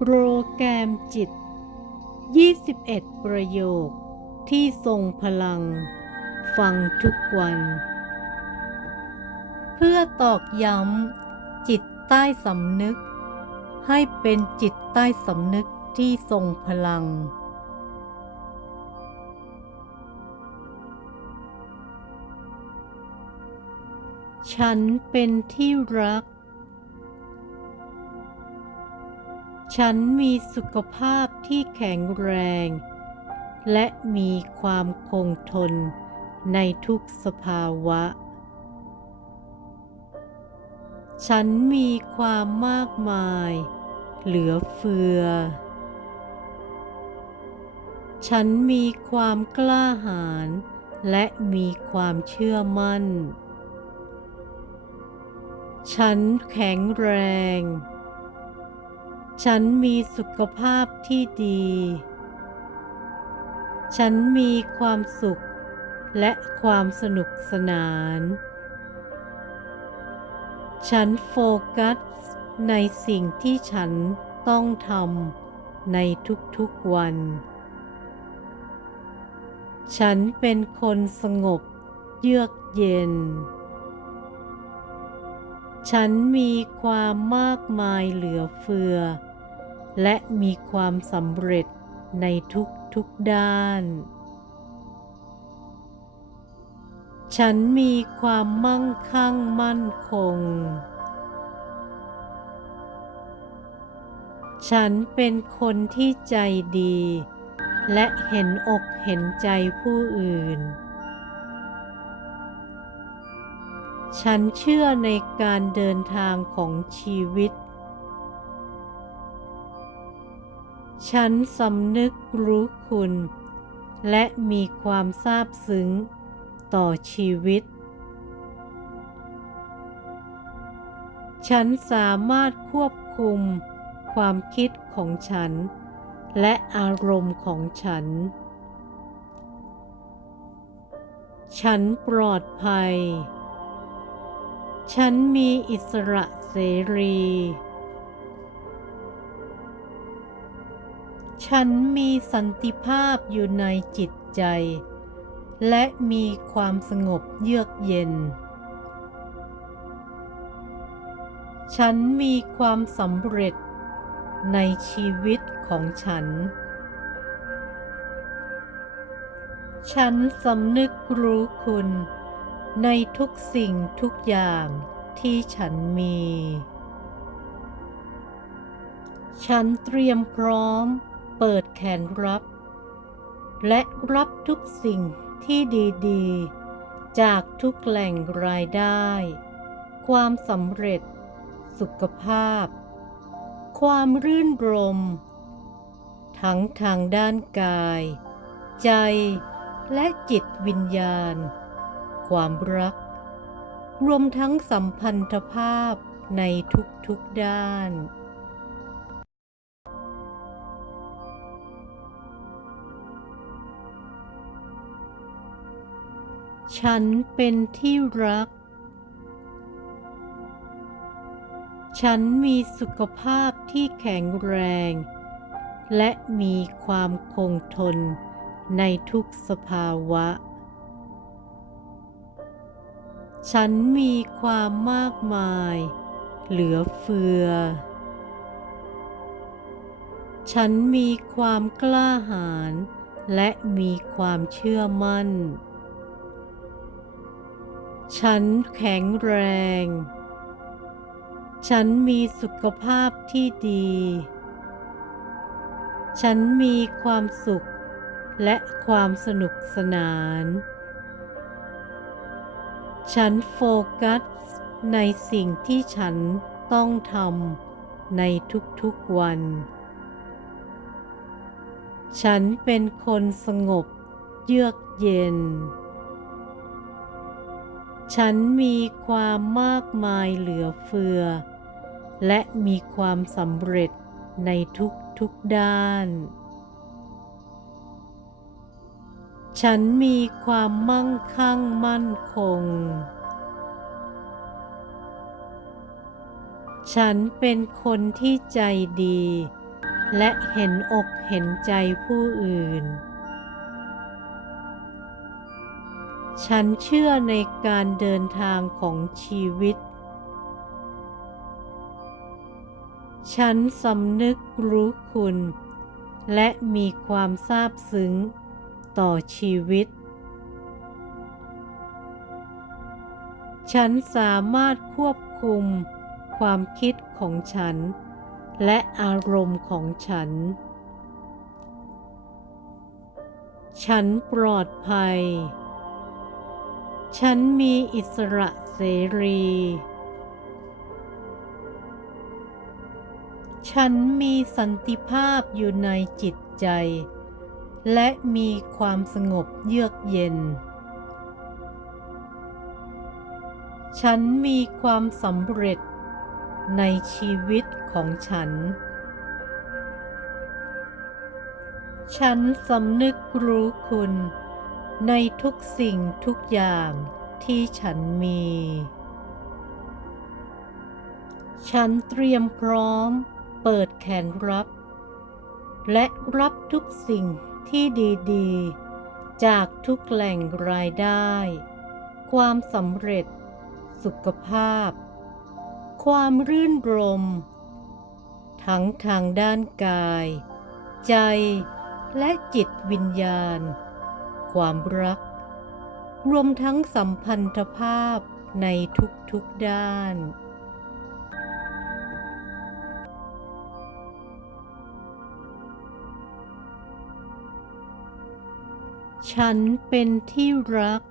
โปรแกรมจิต 21 ประโยคที่ทรงพลัง ฟังทุกวัน เพื่อตอกย้ำจิตใต้สำนึก ให้เป็นจิตใต้สำนึกที่ทรงพลัง ฉันเป็นที่รัก ฉันมีสุขภาพที่แข็งแรง และมีความคงทนในทุกสภาวะ ฉันมีความมากมาย เหลือเฟือ ฉันมีความกล้าหาญและมีความเชื่อมั่น ฉันแข็งแรง ฉันมีสุขภาพที่ดี ฉันมีความสุขและความสนุกสนาน ฉันโฟกัสในสิ่งที่ฉันต้องทำในทุกๆวัน ฉันเป็นคนสงบเยือกเย็น ฉันมีความมากมายเหลือเฟือ และมีความสำเร็จในทุกทุกๆด้าน ฉันมีความมั่งคั่งมั่นคง ฉันเป็นคนที่ใจดี และเห็นอกเห็นใจผู้อื่น ฉันเชื่อในการเดินทางของชีวิต ฉันสำนึกรู้คุณ และมีความซาบซึ้งต่อชีวิต ฉันสามารถควบคุมความคิดของฉัน และอารมณ์ของฉัน ฉันปลอดภัย ฉันมีอิสระเสรี ฉันมีสันติภาพอยู่ในจิตใจ และมีความสงบเยือกเย็น ฉันมีความสำเร็จในชีวิตของฉัน ฉันสำนึกรู้คุณในทุกสิ่งทุกอย่างที่ฉันมี ฉันเตรียมพร้อม เปิดแขนรับ และรับทุกสิ่งที่ดีๆ จากทุกแหล่งรายได้ ความสำเร็จ สุขภาพ ความรื่นรม ทั้งทางด้านกาย ใจและจิตวิญญาณ ความรัก รวมทั้งสัมพันธภาพในทุกๆด้าน ฉันเป็นที่รัก ฉันมีสุขภาพที่แข็งแรง และมีความคงทนในทุกสภาวะ ฉันมีความมากมาย เหลือเฟือ ฉันมีความกล้าหาญและมีความเชื่อมั่น ฉันแข็งแรง ฉันมีสุขภาพที่ดี ฉันมีความสุขและความสนุกสนาน ฉันโฟกัสในสิ่งที่ฉันต้องทำในทุกๆวัน ฉันเป็นคนสงบเยือกเย็น ฉันมีความมากมายเหลือเฟือ และมีความสำเร็จในทุกๆด้าน ฉันมีความมั่งคั่งมั่นคง ฉันเป็นคนที่ใจดี และเห็นอกเห็นใจผู้อื่น ฉันเชื่อในการเดินทางของชีวิต ฉันสำนึกรู้คุณ และมีความซาบซึ้งต่อชีวิต ฉันสามารถควบคุมความคิดของฉัน และอารมณ์ของฉัน ฉันปลอดภัย ฉันมีอิสระเสรี ฉันมีสันติภาพอยู่ในจิตใจ และมีความสงบเยือกเย็น ฉันมีความสำเร็จในชีวิตของฉัน ฉันสำนึกรู้คุณ ในทุกสิ่งทุกอย่างที่ฉันมี ฉันเตรียมพร้อม เปิดแขนรับ และรับทุกสิ่งที่ดีๆ จากทุกแหล่งรายได้ ความสำเร็จ สุขภาพ ความรื่นรม ทั้งทางด้านกาย ใจและจิตวิญญาณ ความรัก รวมทั้งสัมพันธภาพในทุกๆด้าน ฉันเป็นที่รัก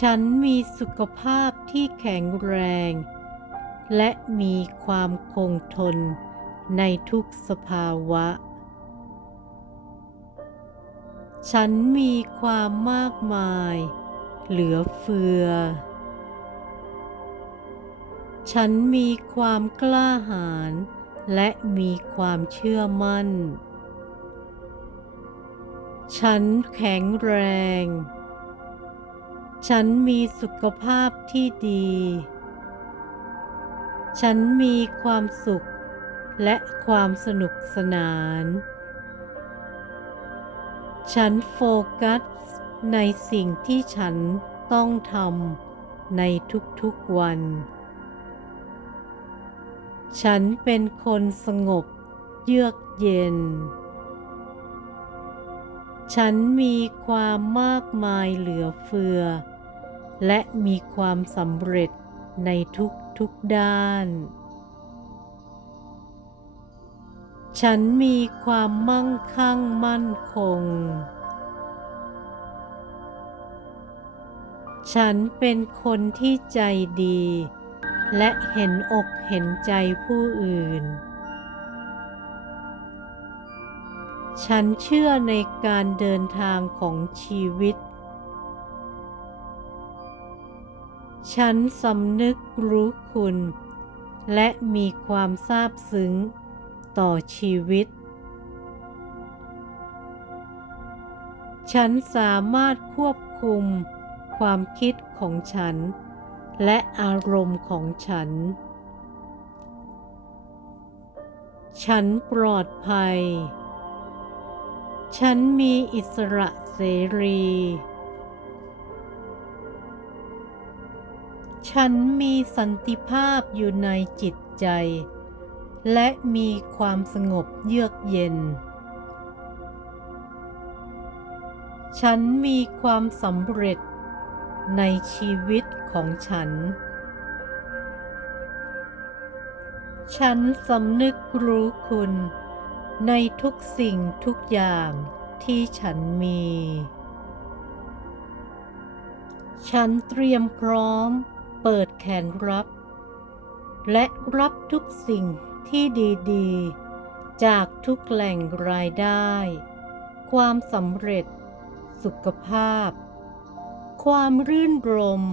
ฉันมีสุขภาพที่แข็งแรง และมีความคงทนในทุกสภาวะ ฉันมีความมากมาย เหลือเฟือ ฉันมีความกล้าหาญและมีความเชื่อมั่น ฉันแข็งแรง ฉันมีสุขภาพที่ดี ฉันมีความสุขและความสนุกสนาน ฉันโฟกัสในสิ่งที่ฉันต้องทำในทุกๆวัน ฉันเป็นคนสงบเยือกเย็น ฉันมีความมากมายเหลือเฟือ และมีความสำเร็จในทุกๆด้าน ฉันมีความมั่งคั่งมั่นคง ฉันเป็นคนที่ใจดี และเห็นอกเห็นใจผู้อื่น ฉันเชื่อในการเดินทางของชีวิต ฉันสำนึกรู้คุณ และมีความซาบซึ้ง ต่อชีวิต ฉันสามารถควบคุมความคิดของฉัน และอารมณ์ของฉัน ฉันปลอดภัย ฉันมีอิสระเสรี ฉันมีสันติภาพอยู่ในจิตใจ และมีความสงบเยือกเย็น ฉันมีความสำเร็จในชีวิตของฉัน ฉันสำนึกรู้คุณในทุกสิ่งทุกอย่างที่ฉันมี ฉันเตรียมพร้อมเปิดแขนรับ และรับทุกสิ่ง ที่ดีๆ จากทุกแหล่งรายได้ ความสำเร็จ สุขภาพ ความรื่นรม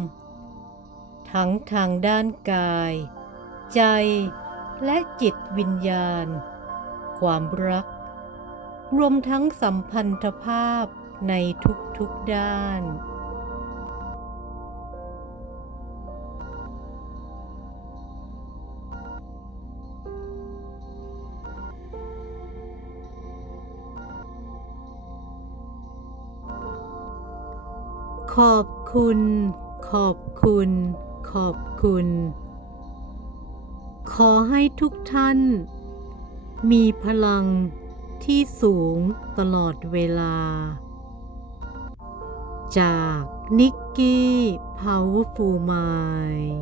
ทั้งทางด้านกาย ใจและจิตวิญญาณ ความรัก รวมทั้งสัมพันธภาพในทุกๆด้าน ขอบคุณ ขอบคุณ ขอบคุณ ขอให้ทุกท่าน มีพลังที่สูงตลอดเวลา จากนิกกี้พาวเวอร์ฟูลไมล์